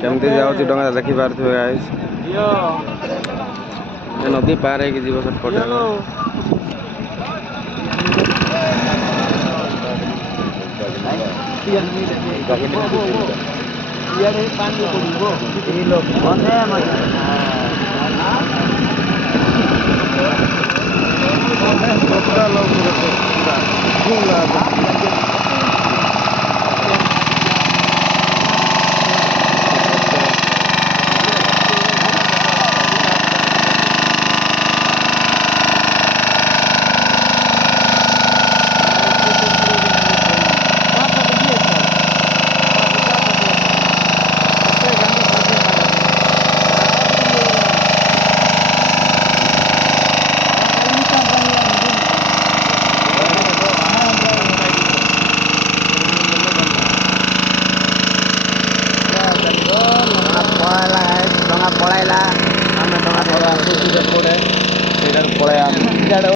केमती जाऊँ डंगा देखी पारे गाइस नदी पार है जीव सटपट पड़ाइला आम पड़े पड़े